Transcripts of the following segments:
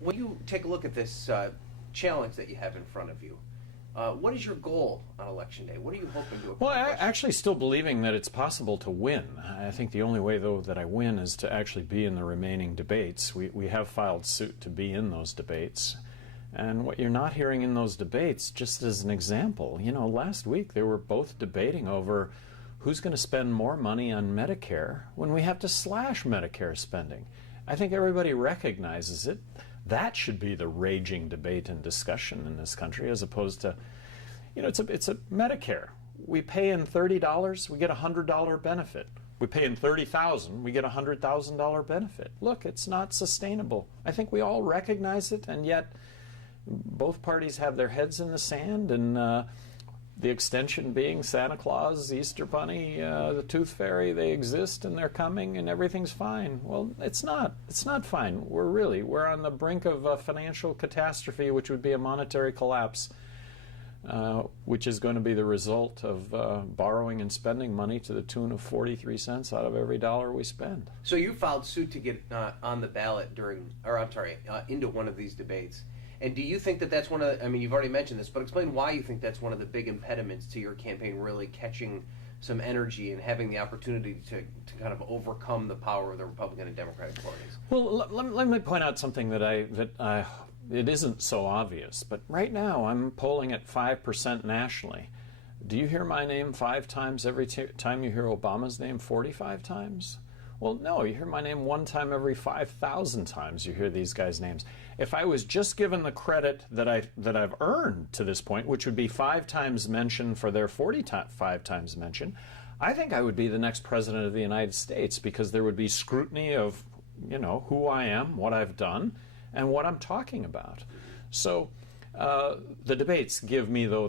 when you take a look at this challenge that you have in front of you, what is your goal on Election Day? What are you hoping to accomplish? Well, I actually still believing that it's possible to win. I think the only way, though, that I win is to actually be in the remaining debates. We have filed suit to be in those debates. And what you're not hearing in those debates, just as an example, you know, last week they were both debating over who's going to spend more money on Medicare when we have to slash Medicare spending. I think everybody recognizes it. That should be the raging debate and discussion in this country, as opposed to, you know, it's a Medicare. We pay in $30, we get a $100 benefit. We pay in $30,000, we get a $100,000 benefit. Look, it's not sustainable. I think we all recognize it, and yet both parties have their heads in the sand, and the extension being Santa Claus, Easter Bunny, the Tooth Fairy, they exist and they're coming and everything's fine. Well, it's not. It's not fine. We're on the brink of a financial catastrophe, which would be a monetary collapse, which is going to be the result of borrowing and spending money to the tune of 43 cents out of every dollar we spend. So you filed suit to get on the ballot into one of these debates. And do you think that that's one of the, I mean, you've already mentioned this, but explain why you think that's one of the big impediments to your campaign really catching some energy and having the opportunity to kind of overcome the power of the Republican and Democratic parties? Well, let me point out something that it isn't so obvious, but right now I'm polling at 5% nationally. Do you hear my name 5 times every time you hear Obama's name 45 times? Well, no, you hear my name 1 time every 5,000 times you hear these guys' names. If I was just given the credit that I've earned to this point, which would be 5 times mention for their 45 times mention, I think I would be the next president of the United States, because there would be scrutiny of, you know, who I am, what I've done, and what I'm talking about. So the debates give me, though,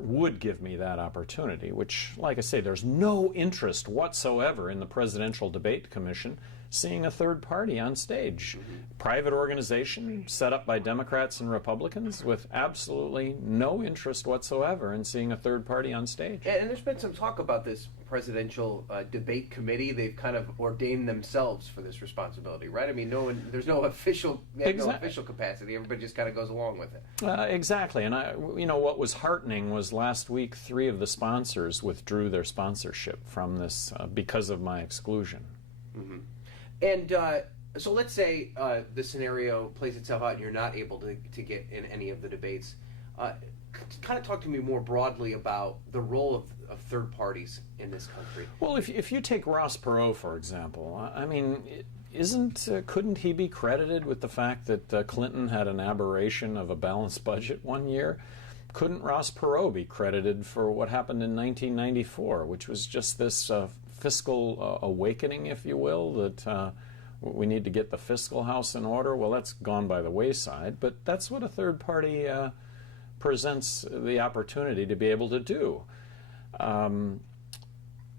would give me that opportunity, which, like I say, there's no interest whatsoever in the Presidential Debate Commission seeing a third party on stage. Private organization set up by Democrats and Republicans with absolutely no interest whatsoever in seeing a third party on stage. And there's been some talk about this Presidential Debate Committee. They've kind of ordained themselves for this responsibility, right? I mean, there's no official capacity. Everybody just kind of goes along with it. Exactly. And what was heartening was last week 3 of the sponsors withdrew their sponsorship from this because of my exclusion. Mm-hmm. And so let's say the scenario plays itself out and you're not able to get in any of the debates. Kind of talk to me more broadly about the role of third parties in this country. Well, if you take Ross Perot, for example, I mean, couldn't he be credited with the fact that Clinton had an aberration of a balanced budget one year? Couldn't Ross Perot be credited for what happened in 1994, which was just this fiscal awakening, if you will, that we need to get the fiscal house in order? Well, that's gone by the wayside, but that's what a third party presents the opportunity to be able to do.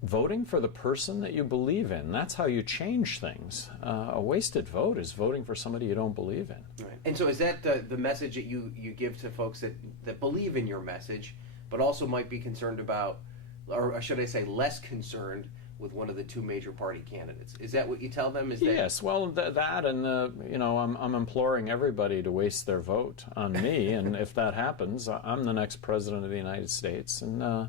Voting for the person that you believe in, that's how you change things. A wasted vote is voting for somebody you don't believe in. Right. And so is that the message that you give to folks that believe in your message, but also might be concerned about, or should I say less concerned with one of the 2 major party candidates? Is that what you tell them? Yes, well, that and I'm imploring everybody to waste their vote on me, and if that happens, I'm the next president of the United States, and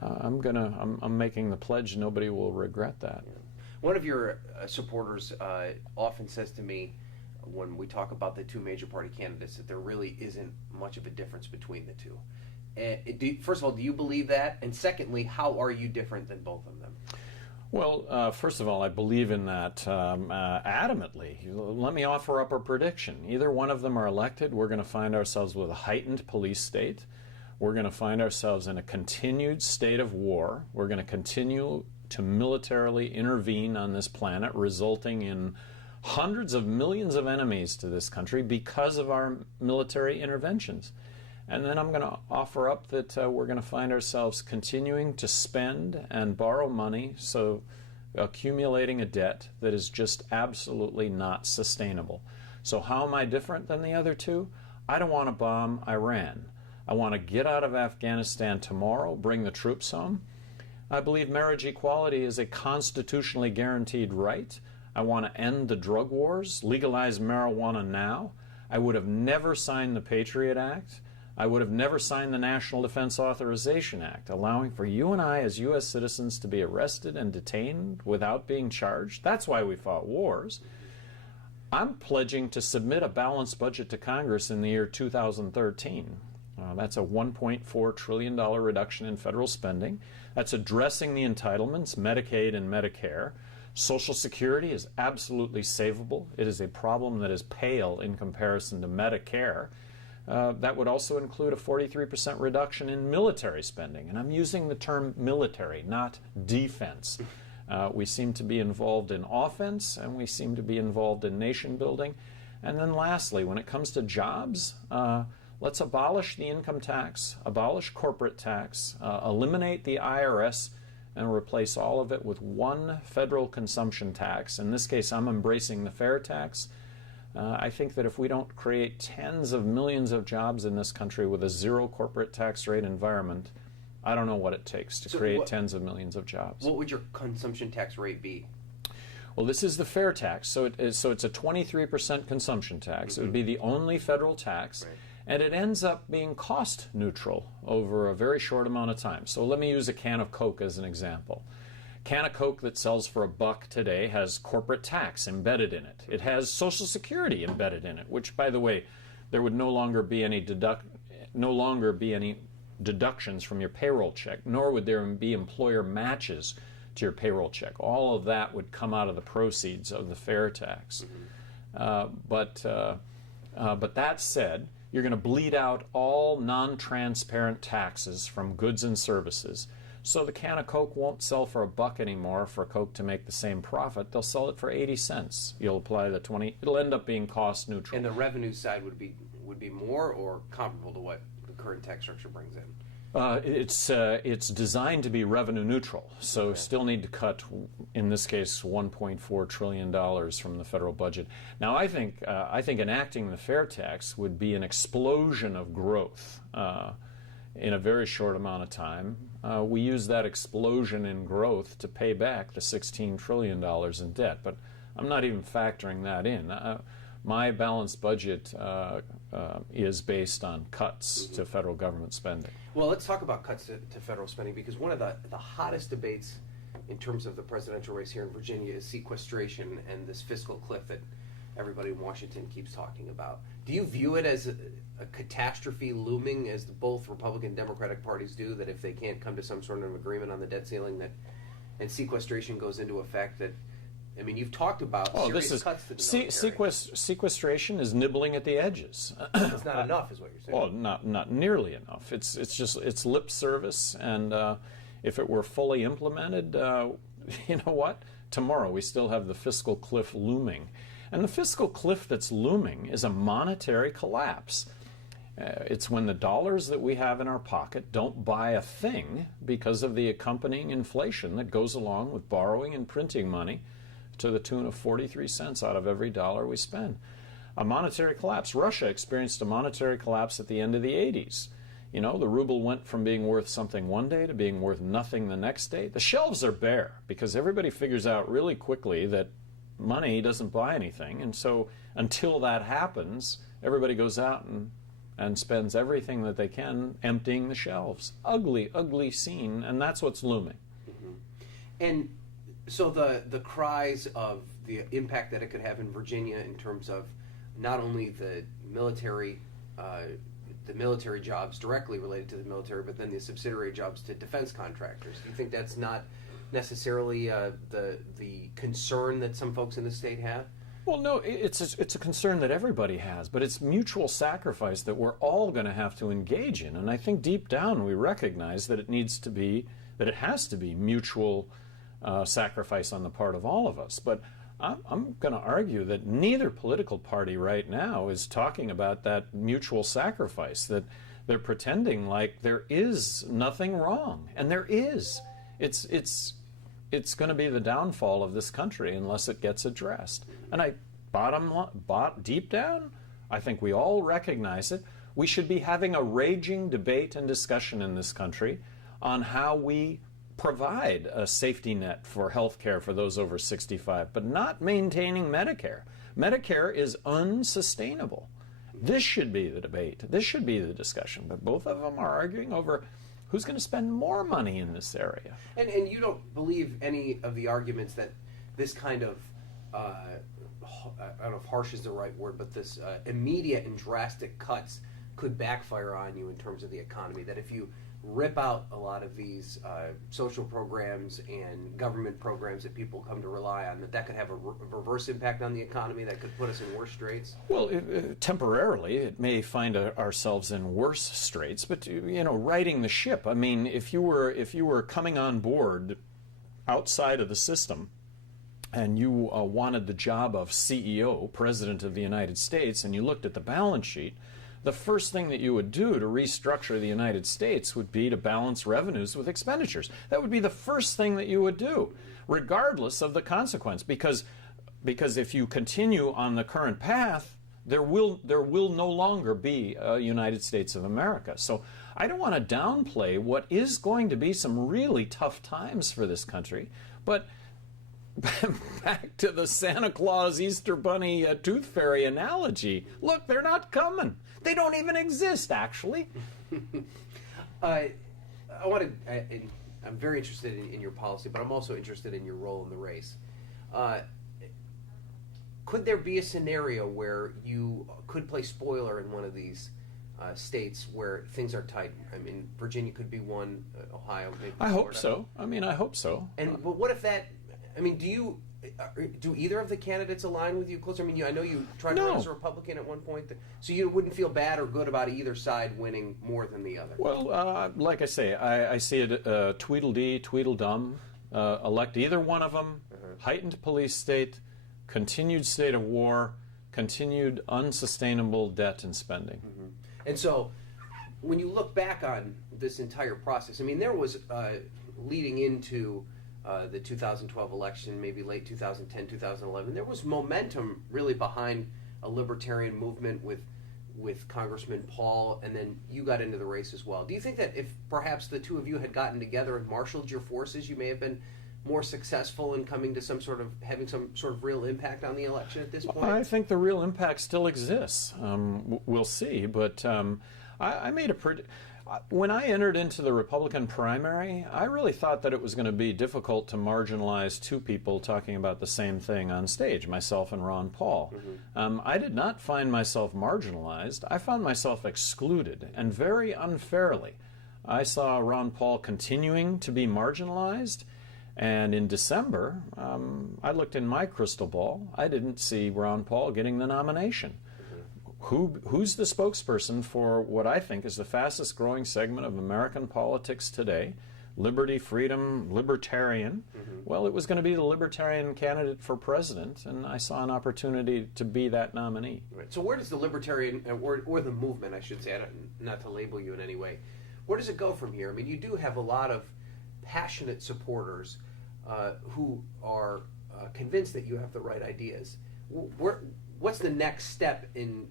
I'm making the pledge nobody will regret that. Yeah. One of your supporters often says to me, when we talk about the 2 major party candidates, that there really isn't much of a difference between the 2. First of all, do you believe that? And secondly, how are you different than both of them? Well, first of all, I believe in that adamantly. Let me offer up a prediction. Either one of them are elected, we're going to find ourselves with a heightened police state. We're going to find ourselves in a continued state of war. We're going to continue to militarily intervene on this planet, resulting in hundreds of millions of enemies to this country because of our military interventions. And then I'm going to offer up that we're going to find ourselves continuing to spend and borrow money, so accumulating a debt that is just absolutely not sustainable. So how am I different than the other 2? I don't want to bomb Iran. I want to get out of Afghanistan tomorrow, bring the troops home. I believe marriage equality is a constitutionally guaranteed right. I want to end the drug wars, legalize marijuana now. I would have never signed the Patriot Act. I would have never signed the National Defense Authorization Act, allowing for you and I as U.S. citizens to be arrested and detained without being charged. That's why we fought wars. I'm pledging to submit a balanced budget to Congress in the year 2013. That's a $1.4 trillion reduction in federal spending. That's addressing the entitlements, Medicaid and Medicare. Social Security is absolutely savable. It is a problem that is pale in comparison to Medicare. That would also include a 43% reduction in military spending. And I'm using the term military, not defense. We seem to be involved in offense, and we seem to be involved in nation building. And then lastly, when it comes to jobs, let's abolish the income tax, abolish corporate tax, eliminate the IRS, and replace all of it with one federal consumption tax. In this case, I'm embracing the fair tax. I think that if we don't create tens of millions of jobs in this country with a zero corporate tax rate environment, I don't know what it takes to create tens of millions of jobs. What would your consumption tax rate be? Well, this is the fair tax, so it's a 23% consumption tax. It would be the only federal tax, and it ends up being cost neutral over a very short amount of time. So let me use a can of Coke as an example. A can of Coke that sells for $1 today has corporate tax embedded in it. It has Social Security embedded in it, which, by the way, there would no longer be any deductions from your payroll check, nor would there be employer matches to your payroll check. All of that would come out of the proceeds of the fair tax. But that said, you're going to bleed out all non-transparent taxes from goods and services. So the can of Coke won't sell for $1 anymore for Coke to make the same profit. They'll sell it for 80 cents. You'll apply the 20. It'll end up being cost neutral. And the revenue side would be more or comparable to what the current tax structure brings in? It's designed to be revenue neutral, so still need to cut, in this case, $1.4 trillion from the federal budget. Now, I think enacting the fair tax would be an explosion of growth in a very short amount of time. We use that explosion in growth to pay back the $16 trillion in debt, but I'm not even factoring that in. My balanced budget is based on cuts to federal government spending. Well, let's talk about cuts to federal spending, because one of the hottest debates in terms of the presidential race here in Virginia is sequestration and this fiscal cliff that everybody in Washington keeps talking about. Do you view it as a catastrophe looming, as both Republican and Democratic parties do, that if they can't come to some sort of agreement on the debt ceiling and sequestration goes into effect, that I mean, you've talked about serious cuts to the military. Sequestration is nibbling at the edges. It's not enough, is what you're saying. Well, not nearly enough. It's lip service, and if it were fully implemented, you know what? Tomorrow we still have the fiscal cliff looming, and the fiscal cliff that's looming is a monetary collapse. It's when the dollars that we have in our pocket don't buy a thing because of the accompanying inflation that goes along with borrowing and printing money, to the tune of 43 cents out of every dollar we spend. A monetary collapse. Russia experienced a monetary collapse at the end of the 80s. You know, the ruble went from being worth something one day to being worth nothing the next day. The shelves are bare because everybody figures out really quickly that money doesn't buy anything. And so until that happens, everybody goes out and spends everything that they can, emptying the shelves. Ugly, ugly scene, and that's what's looming. And so the cries of the impact that it could have in Virginia in terms of not only the military jobs directly related to the military, but then the subsidiary jobs to defense contractors. Do you think that's not necessarily the concern that some folks in the state have? Well, no, it's a concern that everybody has, but it's mutual sacrifice that we're all going to have to engage in. And I think deep down we recognize that it has to be mutual sacrifice on the part of all of us. But I'm going to argue that neither political party right now is talking about that mutual sacrifice, that they're pretending like there is nothing wrong. And there is. It's going to be the downfall of this country unless it gets addressed. And deep down, I think we all recognize it. We should be having a raging debate and discussion in this country on how we provide a safety net for health care for those over 65, but not maintaining Medicare. Medicare is unsustainable. This should be the debate. This should be the discussion. But both of them are arguing over who's going to spend more money in this area. And you don't believe any of the arguments that this kind of, I don't know if harsh is the right word, but this immediate and drastic cuts could backfire on you in terms of the economy, that if you rip out a lot of these social programs and government programs that people come to rely on, that could have a reverse impact on the economy, that could put us in worse straits? Well, temporarily, it may find ourselves in worse straits, but, righting the ship. I mean, if you were coming on board outside of the system and you wanted the job of CEO, President of the United States, and you looked at the balance sheet, the first thing that you would do to restructure the United States would be to balance revenues with expenditures. That would be the first thing that you would do, regardless of the consequence, because if you continue on the current path, there will no longer be a United States of America. So I don't want to downplay what is going to be some really tough times for this country, but back to the Santa Claus, Easter Bunny, Tooth Fairy analogy. Look, they're not coming. They don't even exist, actually. I'm very interested in your policy, but I'm also interested in your role in the race. Could there be a scenario where you could play spoiler in one of these states where things are tight? I mean, Virginia could be one, Ohio, maybe Florida. I hope so. I hope so. But what if that... I mean, do either of the candidates align with you closer? I mean, I know you tried to run as a Republican at one point, so you wouldn't feel bad or good about either side winning more than the other. Well, like I say, I see it Tweedledee, Tweedledum. Elect either one of them. Heightened police state, continued state of war, continued unsustainable debt and spending. And so, when you look back on this entire process, I mean, there was leading into the 2012 election, maybe late 2010, 2011, there was momentum really behind a libertarian movement with Congressman Paul, and then you got into the race as well. Do you think that if perhaps the two of you had gotten together and marshaled your forces, you may have been more successful in coming to having some sort of real impact on the election at this point? I think the real impact still exists. We'll see, but I made a pretty... When I entered into the Republican primary, I really thought that it was going to be difficult to marginalize two people talking about the same thing on stage, myself and Ron Paul. I did not find myself marginalized. I found myself excluded, and very unfairly. I saw Ron Paul continuing to be marginalized, and in December, I looked in my crystal ball. I didn't see Ron Paul getting the nomination. Who's the spokesperson for what I think is the fastest growing segment of American politics today? Liberty, freedom, libertarian. Well, it was going to be the libertarian candidate for president, and I saw an opportunity to be that nominee. Right. So where does the libertarian, or the movement, I should say, not to label you in any way, where does it go from here? I mean, you do have a lot of passionate supporters who are convinced that you have the right ideas. What's the next step in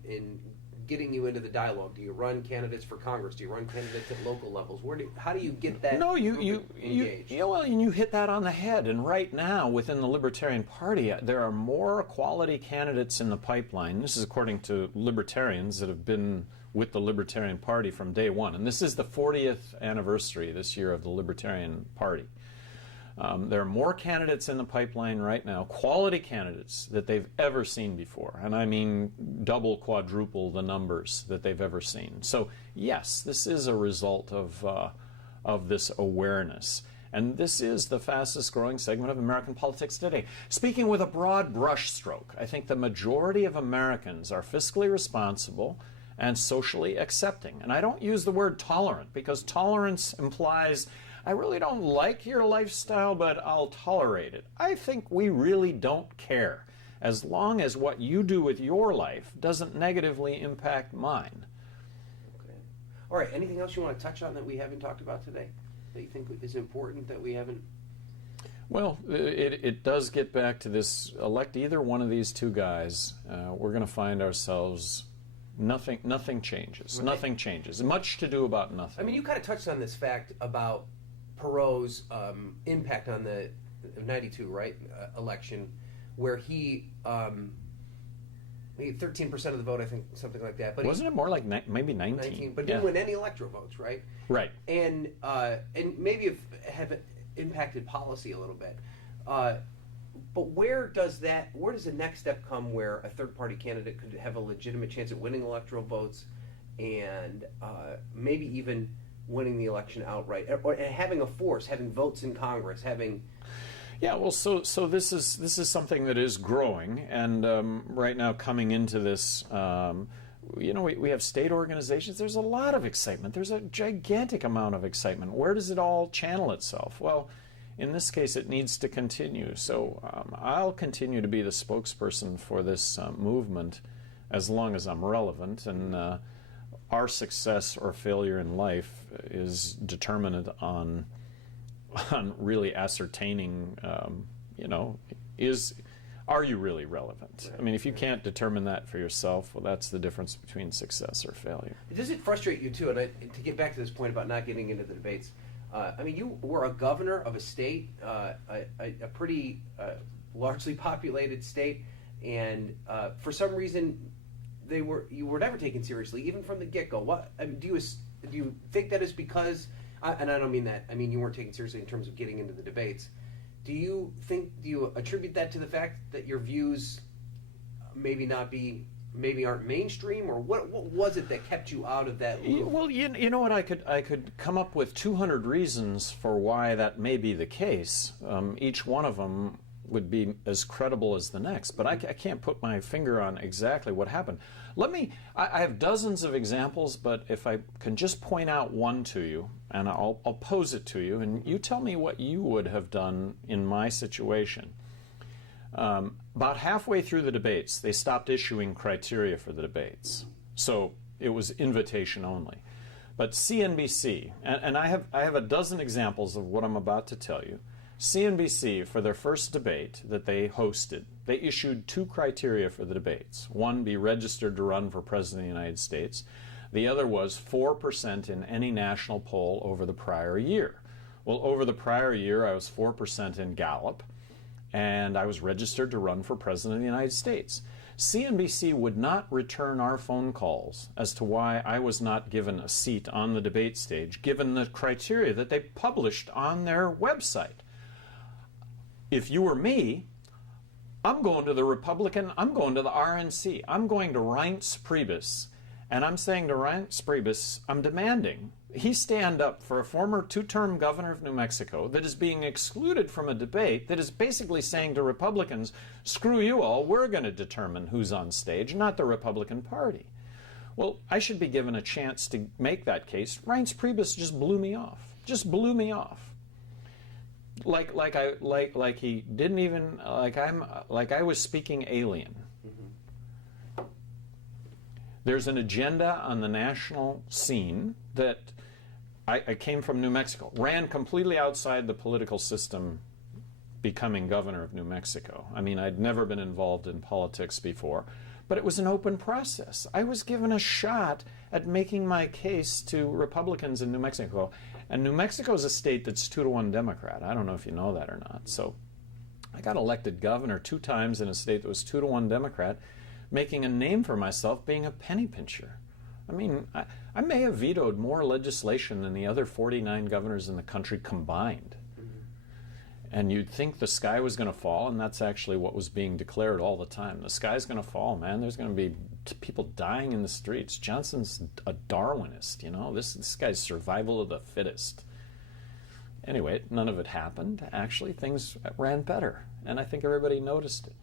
getting you into the dialogue? Do you run candidates for Congress? Do you run candidates at local levels? How do you get that engaged? Well, you hit that on the head. And right now, within the Libertarian Party, there are more quality candidates in the pipeline. This is according to libertarians that have been with the Libertarian Party from day one. And this is the 40th anniversary this year of the Libertarian Party. There are more candidates in the pipeline right now, quality candidates, that they've ever seen before. And I mean double, quadruple the numbers that they've ever seen. So yes, this is a result of this awareness. And this is the fastest growing segment of American politics today. Speaking with a broad brushstroke, I think the majority of Americans are fiscally responsible and socially accepting. And I don't use the word tolerant, because tolerance implies, I really don't like your lifestyle, but I'll tolerate it. I think we really don't care, as long as what you do with your life doesn't negatively impact mine. Okay. All right, anything else you want to touch on that we haven't talked about today, that you think is important that we haven't? Well, it does get back to this: elect either one of these two guys, we're going to find ourselves, nothing changes. Right. Nothing changes. Much to do about nothing. I mean, you kind of touched on this fact about Perot's impact on the '92 election, where he had 13% of the vote, I think, something like that. But wasn't it more like maybe 19? But didn't win any electoral votes, right? Right. And maybe have impacted policy a little bit. But where does the next step come where a third-party candidate could have a legitimate chance at winning electoral votes and maybe even winning the election outright, or having a force, having votes in Congress, having... Yeah, well, so this is something that is growing, and right now coming into this, we have state organizations. There's a lot of excitement. There's a gigantic amount of excitement. Where does it all channel itself? Well, in this case, it needs to continue. So I'll continue to be the spokesperson for this movement as long as I'm relevant, and our success or failure in life is determined on really ascertaining, are you really relevant? Right. I mean, if you can't determine that for yourself, well, that's the difference between success or failure. Does it frustrate you, too, and to get back to this point about not getting into the debates, you were a governor of a state, a pretty largely populated state, and for some reason you were never taken seriously, even from the get-go. Do you think that is because, and I don't mean that, I mean you weren't taken seriously in terms of getting into the debates. Do you attribute that to the fact that your views maybe aren't mainstream, or what was it that kept you out of that loop? Well, you know what, I could come up with 200 reasons for why that may be the case. Each one of them would be as credible as the next, but I can't put my finger on exactly what happened. I have dozens of examples, but if I can just point out one to you, and I'll pose it to you, and you tell me what you would have done in my situation. About halfway through the debates, they stopped issuing criteria for the debates. So it was invitation only. But CNBC, and I have a dozen examples of what I'm about to tell you. CNBC, for their first debate that they hosted, they issued 2 criteria for the debates. One, be registered to run for President of the United States. The other was 4% in any national poll over the prior year. Well, over the prior year, I was 4% in Gallup, and I was registered to run for President of the United States. CNBC would not return our phone calls as to why I was not given a seat on the debate stage, given the criteria that they published on their website. If you were me, I'm going to the Republican, I'm going to the RNC, I'm going to Reince Priebus, and I'm saying to Reince Priebus, I'm demanding he stand up for a former 2-term governor of New Mexico that is being excluded from a debate that is basically saying to Republicans, screw you all, we're going to determine who's on stage, not the Republican Party. Well, I should be given a chance to make that case. Reince Priebus just blew me off. Like he didn't even, like I was speaking alien. Mm-hmm. There's an agenda on the national scene that I came from New Mexico, ran completely outside the political system, becoming governor of New Mexico. I mean, I'd never been involved in politics before, but it was an open process. I was given a shot at making my case to Republicans in New Mexico. And New Mexico is a state that's 2-to-1 Democrat. I don't know if you know that or not. So I got elected governor 2 times in a state that was 2-to-1 Democrat, making a name for myself being a penny pincher. I mean, I may have vetoed more legislation than the other 49 governors in the country combined. Mm-hmm. And you'd think the sky was going to fall, and that's actually what was being declared all the time. The sky's going to fall, man. There's going to be people dying in the streets. Johnson's a Darwinist, you know. This guy's survival of the fittest. Anyway, none of it happened. Actually, things ran better, and I think everybody noticed it.